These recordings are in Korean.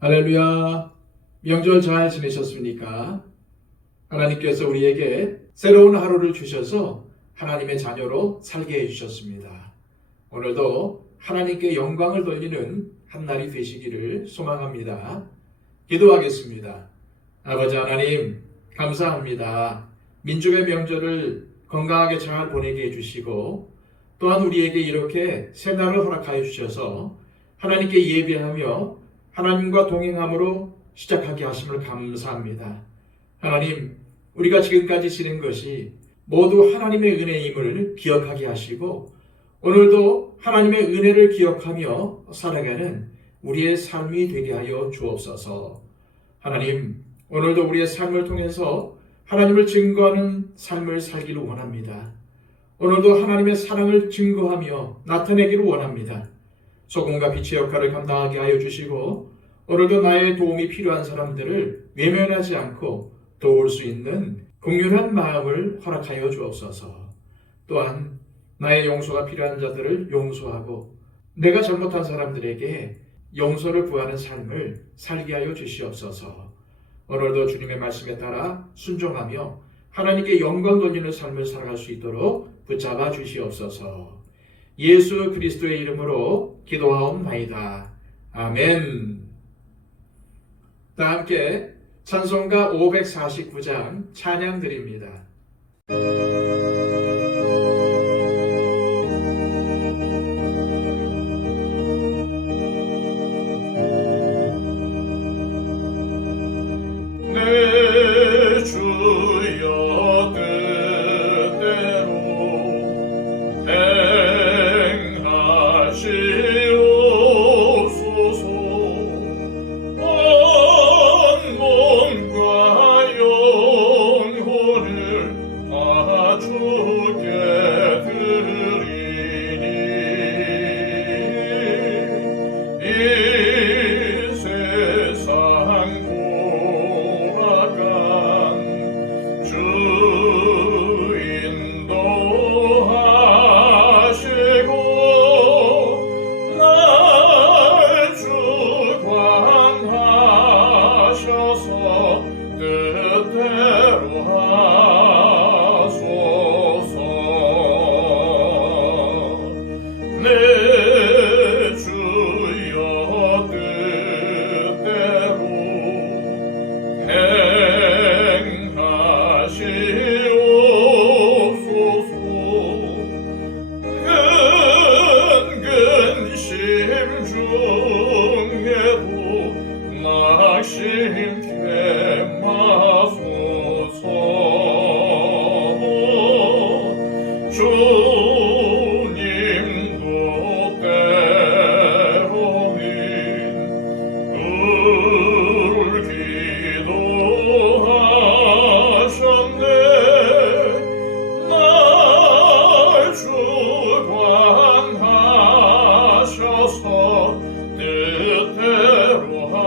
할렐루야. 명절 잘 지내셨습니까? 하나님께서 우리에게 새로운 하루를 주셔서 하나님의 자녀로 살게 해주셨습니다. 오늘도 하나님께 영광을 돌리는 한 날이 되시기를 소망합니다. 기도하겠습니다. 아버지 하나님, 감사합니다. 민족의 명절을 건강하게 잘 보내게 해주시고 또한 우리에게 이렇게 새날을 허락하여 주셔서 하나님께 예배하며 하나님과 동행함으로 시작하게 하심을 감사합니다. 하나님, 우리가 지금까지 지낸 것이 모두 하나님의 은혜임을 기억하게 하시고 오늘도 하나님의 은혜를 기억하며 살아가는 우리의 삶이 되게 하여 주옵소서. 하나님, 오늘도 우리의 삶을 통해서 하나님을 증거하는 삶을 살기를 원합니다. 오늘도 하나님의 사랑을 증거하며 나타내기를 원합니다. 소금과 빛의 역할을 감당하게 하여 주시고 오늘도 나의 도움이 필요한 사람들을 외면하지 않고 도울 수 있는 긍휼한 마음을 허락하여 주옵소서. 또한 나의 용서가 필요한 자들을 용서하고 내가 잘못한 사람들에게 용서를 구하는 삶을 살게 하여 주시옵소서. 오늘도 주님의 말씀에 따라 순종하며 하나님께 영광 돌리는 삶을 살아갈 수 있도록 붙잡아 주시옵소서. 예수 그리스도의 이름으로 기도하옵나이다. 아멘. 다 함께 찬송가 549장 찬양 드립니다. 내 주여 뜻대로 행하시옵소서. 온 몸과 영혼을 다 주께 드리니 이 세상 주 인도하시고 날 주관하셔서 뜻대로 하소서. 내 주여 뜻대로 행하시옵소서. 근근심 중에도 낙심케 마소서. 주님도 때로는 울기도 하셨네. 날 주관하셔서 뜻대로 하소서.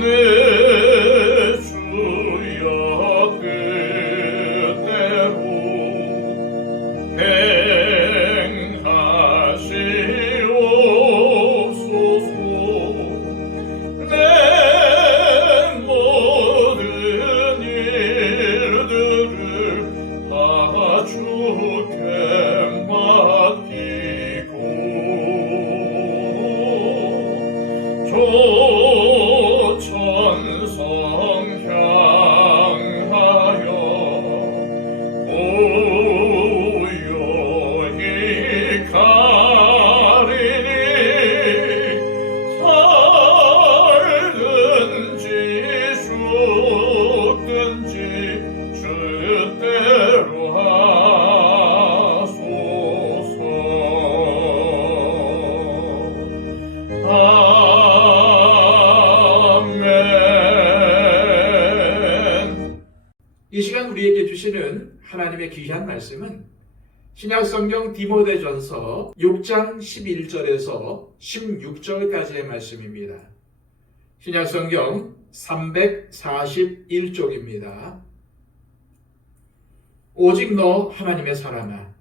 내 주여 뜻대로 행하시옵소서. 내 모든 일들을 다 주께 맡기고 조천성 향하여 고요히 가리니 살든지 죽든지 주대로 하소서. 아멘. 이 시간 우리에게 주시는 하나님의 귀한 말씀은 신약성경 디모데전서 6장 11절에서 16절까지의 말씀입니다. 신약성경 341쪽입니다. 오직 너 하나님의 사람아,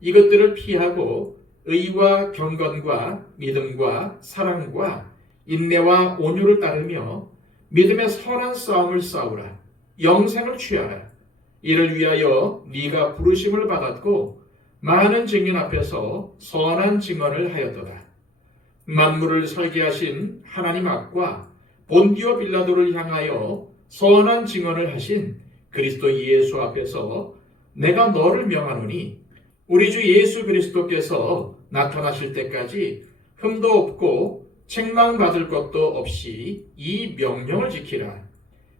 이것들을 피하고 의와 경건과 믿음과 사랑과 인내와 온유를 따르며 믿음의 선한 싸움을 싸우라. 영생을 취하라. 이를 위하여 네가 부르심을 받았고 많은 증인 앞에서 선한 증언을 하였도다. 만물을 설계하신 하나님 앞과 본디오 빌라도를 향하여 선한 증언을 하신 그리스도 예수 앞에서 내가 너를 명하노니 우리 주 예수 그리스도께서 나타나실 때까지 흠도 없고 책망받을 것도 없이 이 명령을 지키라.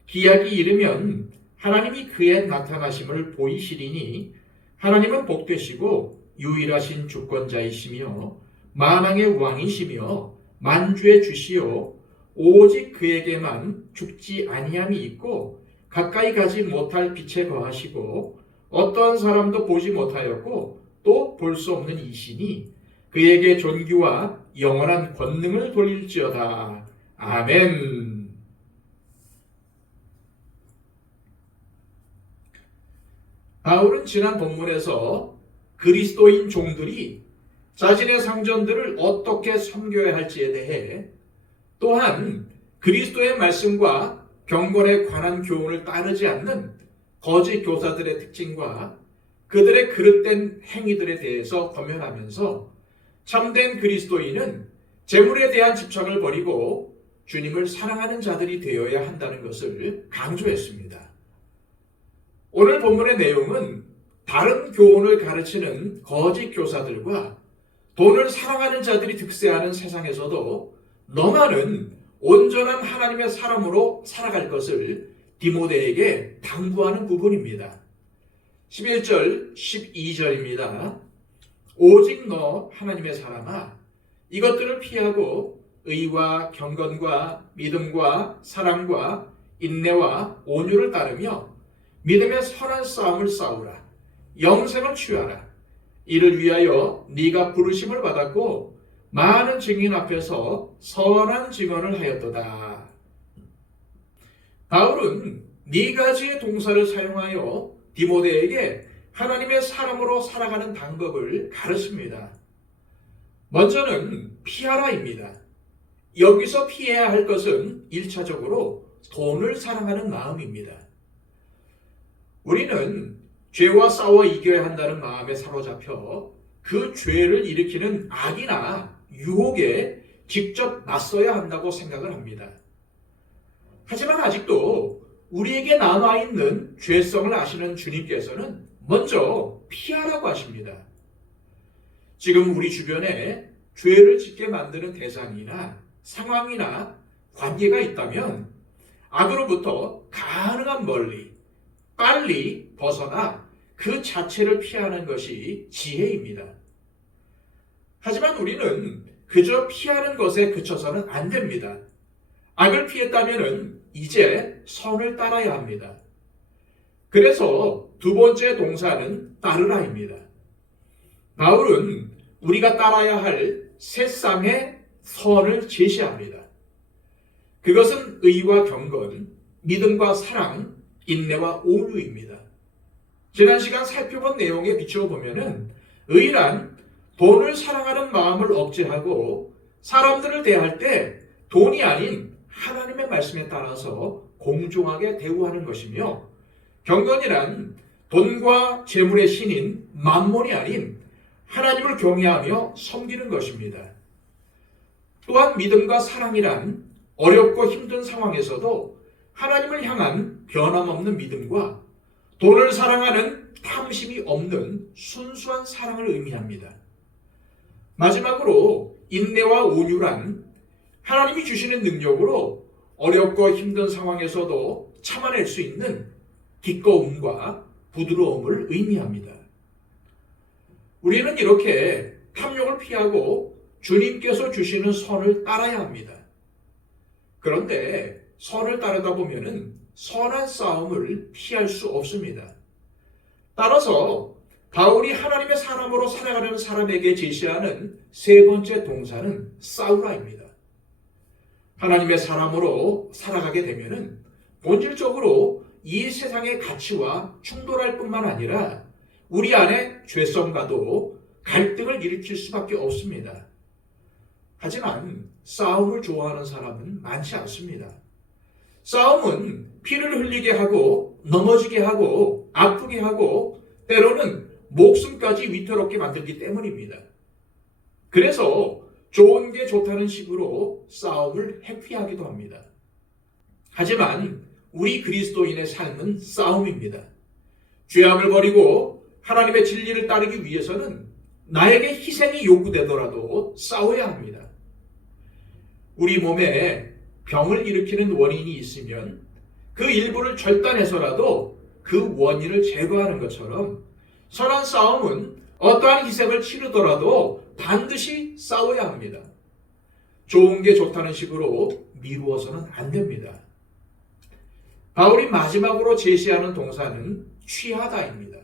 기약이 이르면 하나님이 그의 나타나심을 보이시리니 하나님은 복되시고 유일하신 주권자이시며 만왕의 왕이시며 만주의 주시요 오직 그에게만 죽지 아니함이 있고 가까이 가지 못할 빛에 거하시고 어떠한 사람도 보지 못하였고 또 볼 수 없는 이시니 그에게 존귀와 영원한 권능을 돌릴지어다. 아멘. 바울은 지난 본문에서 그리스도인 종들이 자신의 상전들을 어떻게 섬겨야 할지에 대해 또한 그리스도의 말씀과 경건에 관한 교훈을 따르지 않는 거짓 교사들의 특징과 그들의 그릇된 행위들에 대해서 권면하면서 참된 그리스도인은 재물에 대한 집착을 버리고 주님을 사랑하는 자들이 되어야 한다는 것을 강조했습니다. 오늘 본문의 내용은 다른 교훈을 가르치는 거짓 교사들과 돈을 사랑하는 자들이 득세하는 세상에서도 너만은 온전한 하나님의 사람으로 살아갈 것을 디모데에게 당부하는 부분입니다. 11절, 12절입니다. 오직 너 하나님의 사람아, 이것들을 피하고 의와 경건과 믿음과 사랑과 인내와 온유를 따르며 믿음의 선한 싸움을 싸우라. 영생을 취하라. 이를 위하여 네가 부르심을 받았고 많은 증인 앞에서 선한 증언을 하였도다. 바울은 네 가지의 동사를 사용하여 디모데에게 하나님의 사람으로 살아가는 방법을 가르칩니다. 먼저는 피하라입니다. 여기서 피해야 할 것은 1차적으로 돈을 사랑하는 마음입니다. 우리는 죄와 싸워 이겨야 한다는 마음에 사로잡혀 그 죄를 일으키는 악이나 유혹에 직접 맞서야 한다고 생각을 합니다. 하지만 아직도 우리에게 남아있는 죄성을 아시는 주님께서는 먼저 피하라고 하십니다. 지금 우리 주변에 죄를 짓게 만드는 대상이나 상황이나 관계가 있다면 악으로부터 가능한 멀리 빨리 벗어나 그 자체를 피하는 것이 지혜입니다. 하지만 우리는 그저 피하는 것에 그쳐서는 안 됩니다. 악을 피했다면 이제 선을 따라야 합니다. 그래서 두 번째 동사는 따르라입니다. 바울은 우리가 따라야 할 세 쌍의 선을 제시합니다. 그것은 의와 경건, 믿음과 사랑, 인내와 온유입니다. 지난 시간 살펴본 내용에 비추어 보면은 의란 돈을 사랑하는 마음을 억제하고 사람들을 대할 때 돈이 아닌 하나님의 말씀에 따라서 공정하게 대우하는 것이며, 경건이란 돈과 재물의 신인 만몬이 아닌 하나님을 경외하며 섬기는 것입니다. 또한 믿음과 사랑이란 어렵고 힘든 상황에서도 하나님을 향한 변함없는 믿음과 돈을 사랑하는 탐심이 없는 순수한 사랑을 의미합니다. 마지막으로 인내와 온유란 하나님이 주시는 능력으로 어렵고 힘든 상황에서도 참아낼 수 있는 기꺼움과 부드러움을 의미합니다. 우리는 이렇게 탐욕을 피하고 주님께서 주시는 선을 따라야 합니다. 그런데 선을 따르다 보면은 선한 싸움을 피할 수 없습니다. 따라서 바울이 하나님의 사람으로 살아가는 사람에게 제시하는 세 번째 동사는 싸우라입니다. 하나님의 사람으로 살아가게 되면은 본질적으로 이 세상의 가치와 충돌할 뿐만 아니라 우리 안에 죄성과도 갈등을 일으킬 수밖에 없습니다. 하지만 싸움을 좋아하는 사람은 많지 않습니다. 싸움은 피를 흘리게 하고 넘어지게 하고 아프게 하고 때로는 목숨까지 위태롭게 만들기 때문입니다. 그래서 좋은 게 좋다는 식으로 싸움을 회피하기도 합니다. 하지만 우리 그리스도인의 삶은 싸움입니다. 죄악을 버리고 하나님의 진리를 따르기 위해서는 나에게 희생이 요구되더라도 싸워야 합니다. 우리 몸에 병을 일으키는 원인이 있으면 그 일부를 절단해서라도 그 원인을 제거하는 것처럼 선한 싸움은 어떠한 희생을 치르더라도 반드시 싸워야 합니다. 좋은 게 좋다는 식으로 미루어서는 안 됩니다. 바울이 마지막으로 제시하는 동사는 취하다입니다.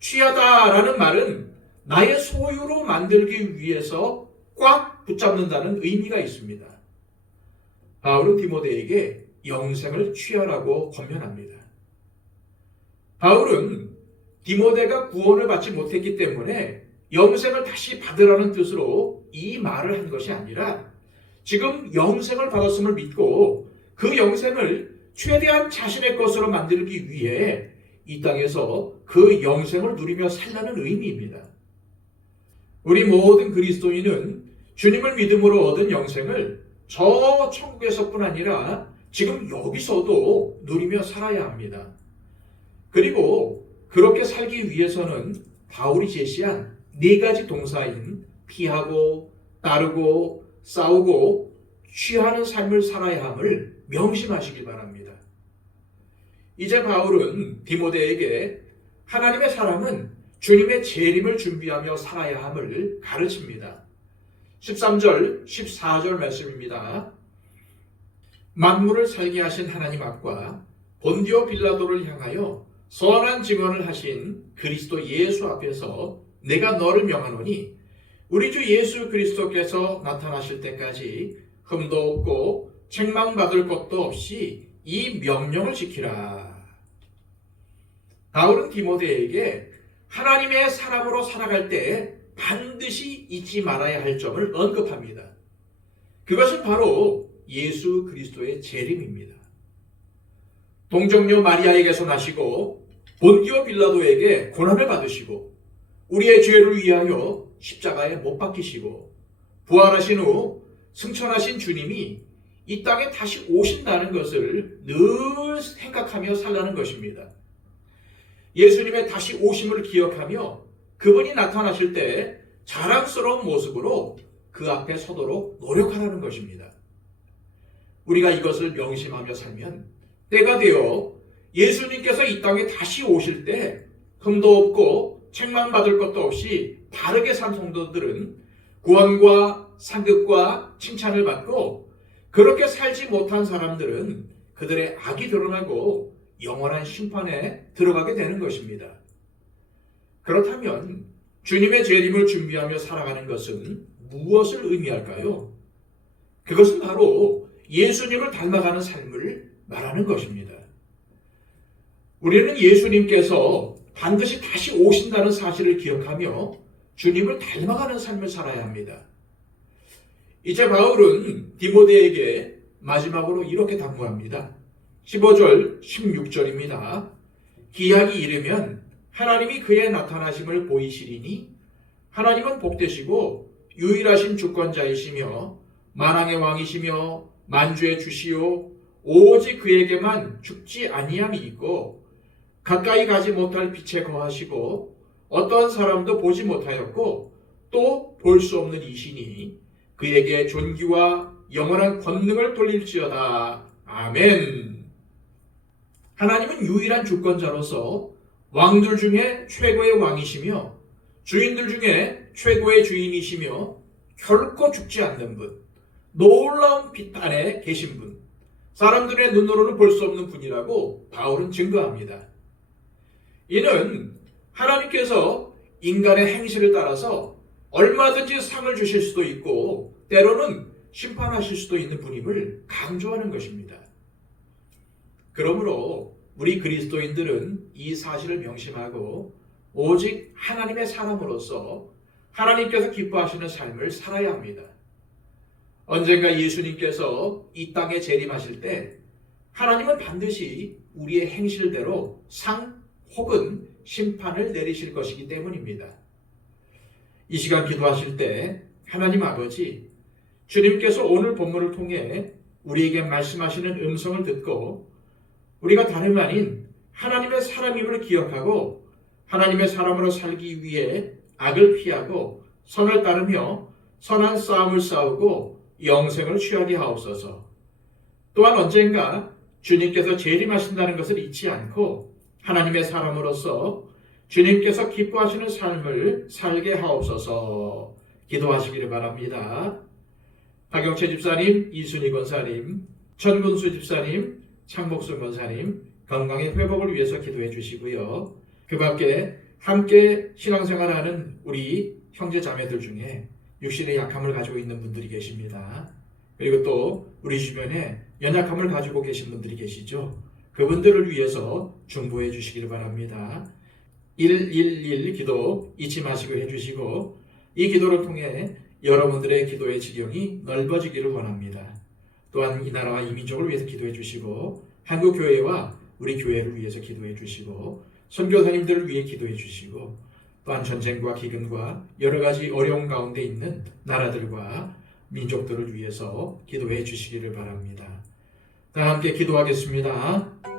취하다라는 말은 나의 소유로 만들기 위해서 꽉 붙잡는다는 의미가 있습니다. 바울은 디모데에게 영생을 취하라고 권면합니다. 바울은 디모데가 구원을 받지 못했기 때문에 영생을 다시 받으라는 뜻으로 이 말을 한 것이 아니라 지금 영생을 받았음을 믿고 그 영생을 최대한 자신의 것으로 만들기 위해 이 땅에서 그 영생을 누리며 살라는 의미입니다. 우리 모든 그리스도인은 주님을 믿음으로 얻은 영생을 저 천국에서뿐 아니라 지금 여기서도 누리며 살아야 합니다. 그리고 그렇게 살기 위해서는 바울이 제시한 4가지 동사인 피하고 따르고 싸우고 취하는 삶을 살아야 함을 명심하시기 바랍니다. 이제 바울은 디모데에게 하나님의 사람은 주님의 재림을 준비하며 살아야 함을 가르칩니다. 13절, 14절 말씀입니다. 만물을 살게 하신 하나님 앞과 본디오 빌라도를 향하여 선한 증언을 하신 그리스도 예수 앞에서 내가 너를 명하노니 우리 주 예수 그리스도께서 나타나실 때까지 흠도 없고 책망받을 것도 없이 이 명령을 지키라. 바울은 디모데에게 하나님의 사람으로 살아갈 때 반드시 잊지 말아야 할 점을 언급합니다. 그것은 바로 예수 그리스도의 재림입니다. 동정녀 마리아에게서 나시고 본디오 빌라도에게 고난을 받으시고 우리의 죄를 위하여 십자가에 못 박히시고 부활하신 후 승천하신 주님이 이 땅에 다시 오신다는 것을 늘 생각하며 살라는 것입니다. 예수님의 다시 오심을 기억하며 그분이 나타나실 때 자랑스러운 모습으로 그 앞에 서도록 노력하라는 것입니다. 우리가 이것을 명심하며 살면 때가 되어 예수님께서 이 땅에 다시 오실 때 흠도 없고 책망받을 것도 없이 바르게 산 성도들은 구원과 상급과 칭찬을 받고 그렇게 살지 못한 사람들은 그들의 악이 드러나고 영원한 심판에 들어가게 되는 것입니다. 그렇다면 주님의 재림을 준비하며 살아가는 것은 무엇을 의미할까요? 그것은 바로 예수님을 닮아가는 삶을 말하는 것입니다. 우리는 예수님께서 반드시 다시 오신다는 사실을 기억하며 주님을 닮아가는 삶을 살아야 합니다. 이제 바울은 디모데에게 마지막으로 이렇게 당부합니다. 15절, 16절입니다. 기약이 이르면 하나님이 그의 나타나심을 보이시리니 하나님은 복되시고 유일하신 주권자이시며 만왕의 왕이시며 만주의 주시오 오직 그에게만 죽지 아니함이 있고 가까이 가지 못할 빛에 거하시고 어떠한 사람도 보지 못하였고 또 볼 수 없는 이시니 그에게 존귀와 영원한 권능을 돌릴지어다. 아멘. 하나님은 유일한 주권자로서 왕들 중에 최고의 왕이시며 주인들 중에 최고의 주인이시며 결코 죽지 않는 분, 놀라운 빛 안에 계신 분, 사람들의 눈으로는 볼 수 없는 분이라고 바울은 증거합니다. 이는 하나님께서 인간의 행실을 따라서 얼마든지 상을 주실 수도 있고 때로는 심판하실 수도 있는 분임을 강조하는 것입니다. 그러므로 우리 그리스도인들은 이 사실을 명심하고 오직 하나님의 사람으로서 하나님께서 기뻐하시는 삶을 살아야 합니다. 언젠가 예수님께서 이 땅에 재림하실 때 하나님은 반드시 우리의 행실대로 상 혹은 심판을 내리실 것이기 때문입니다. 이 시간 기도하실 때 하나님 아버지, 주님께서 오늘 본문을 통해 우리에게 말씀하시는 음성을 듣고 우리가 다름 아닌 하나님의 사람임을 기억하고 하나님의 사람으로 살기 위해 악을 피하고 선을 따르며 선한 싸움을 싸우고 영생을 취하게 하옵소서. 또한 언젠가 주님께서 재림하신다는 것을 잊지 않고 하나님의 사람으로서 주님께서 기뻐하시는 삶을 살게 하옵소서. 기도하시기를 바랍니다. 박영채 집사님, 이순희 권사님, 천군수 집사님, 창복순 권사님 건강의 회복을 위해서 기도해 주시고요. 그 밖에 함께 신앙생활하는 우리 형제 자매들 중에 육신의 약함을 가지고 있는 분들이 계십니다. 그리고 또 우리 주변에 연약함을 가지고 계신 분들이 계시죠. 그분들을 위해서 중보해 주시기를 바랍니다. 111 기도 잊지 마시고 해주시고 이 기도를 통해 여러분들의 기도의 지경이 넓어지기를 원합니다. 또한 이 나라와 이 민족을 위해서 기도해 주시고 한국교회와 우리 교회를 위해서 기도해 주시고 선교사님들을 위해 기도해 주시고 또한 전쟁과 기근과 여러 가지 어려운 가운데 있는 나라들과 민족들을 위해서 기도해 주시기를 바랍니다. 다 함께 기도하겠습니다.